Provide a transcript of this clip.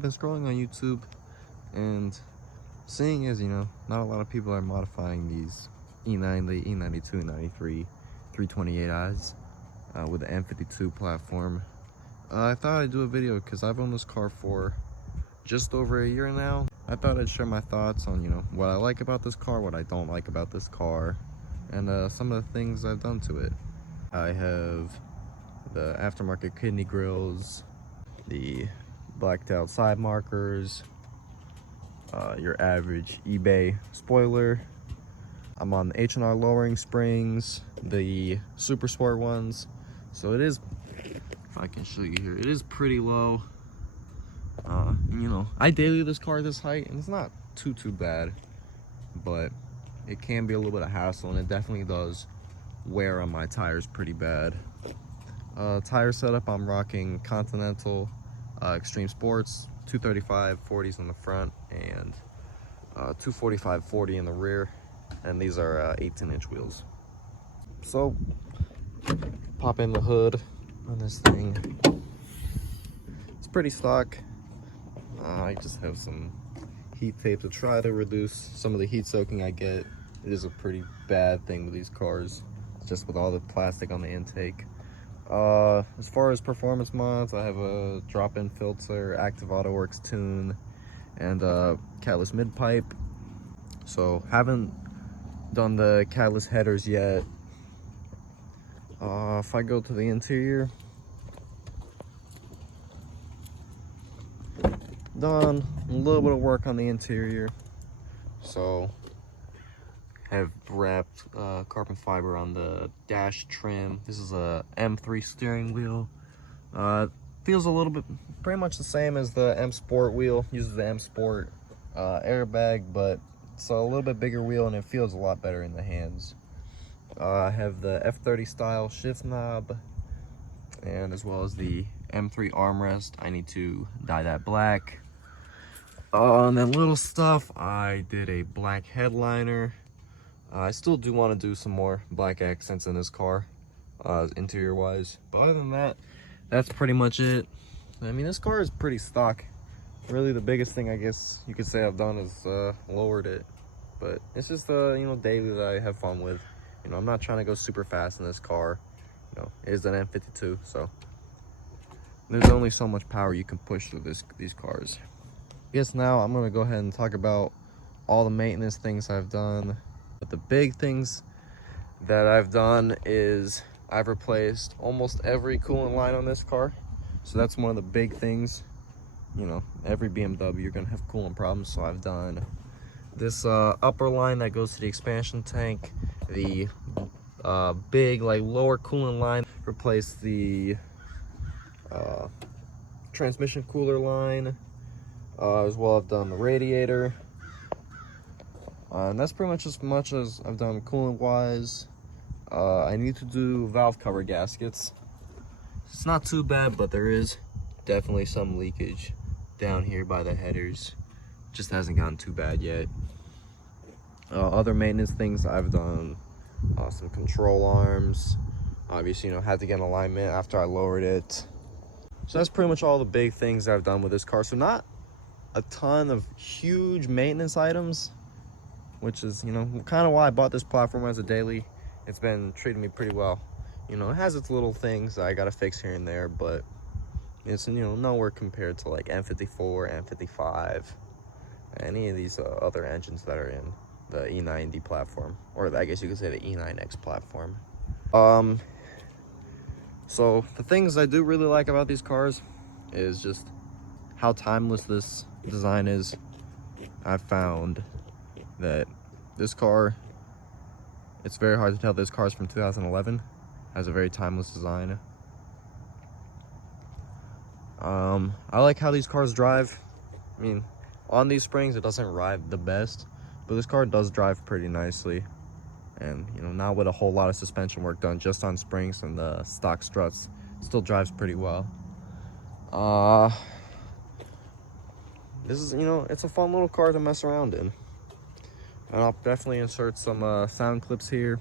I've been scrolling on YouTube and seeing as, not a lot of people are modifying these E90, E92, E93, 328i's with the M52 platform. I thought I'd do a video because I've owned this car for just over a year now. I thought I'd share my thoughts on, what I like about this car, what I don't like about this car, and some of the things I've done to it. I have the aftermarket kidney grills, the blacked out side markers, your average eBay spoiler. I'm on the H&R lowering springs, the super sport ones. So it is, if I can show you here, it is pretty low. I daily this car this height and it's not too bad, but it can be a little bit of hassle, and it definitely does wear on my tires pretty bad. Tire setup, I'm rocking Continental Extreme Sports 235 40s on the front and 245 40 in the rear, and these are 18-inch wheels. So pop in the hood on this thing. It's pretty stock. I just have some heat tape to try to reduce some of the heat soaking I get. It is a pretty bad thing with these cars, just with all the plastic on the intake. As far as performance mods, I have a drop-in filter, Active Auto Works tune, and catless mid pipe. So haven't done the catless headers yet. If I go to the interior, done a little bit of work on the interior. So have wrapped carbon fiber on the dash trim. This is a M3 steering wheel. Feels a little bit pretty much the same as the M Sport wheel. Uses the M Sport airbag, but it's a little bit bigger wheel and it feels a lot better in the hands. I have the F30 style shift knob, and as well as the M3 armrest. I need to dye that black. And then little stuff, I did a black headliner. I still do want to do some more black accents in this car, interior wise. But other than that, that's pretty much it. I mean, this car is pretty stock. Really, the biggest thing I guess you could say I've done is lowered it. But it's just daily that I have fun with. I'm not trying to go super fast in this car. It is an M52, so there's only so much power you can push through these cars. I guess now I'm gonna go ahead and talk about all the maintenance things I've done. But the big things that I've done is I've replaced almost every coolant line on this car. So that's one of the big things. Every BMW you're gonna have coolant problems. So I've done this upper line that goes to the expansion tank, the big lower coolant line, replaced the transmission cooler line, as well. I've done the radiator. And that's pretty much as much as I've done coolant wise. I need to do valve cover gaskets. It's not too bad, but there is definitely some leakage down here by the headers. Just hasn't gotten too bad yet. Other maintenance things I've done, some control arms. Obviously, had to get an alignment after I lowered it. So that's pretty much all the big things I've done with this car. So not a ton of huge maintenance items, which is, kind of why I bought this platform as a daily. It's been treating me pretty well. It has its little things that I gotta fix here and there, but it's, nowhere compared to like M54, M55, any of these other engines that are in the E90 platform, or I guess you could say the E9X platform. So the things I do really like about these cars is just how timeless this design is. I've found that this car, it's very hard to tell this car is from 2011. Has a very timeless design. I like how these cars drive. I mean, on these springs it doesn't ride the best, but this car does drive pretty nicely. And not with a whole lot of suspension work done, just on springs and the stock struts, it still drives pretty well. This is, it's a fun little car to mess around in. And I'll definitely insert some sound clips here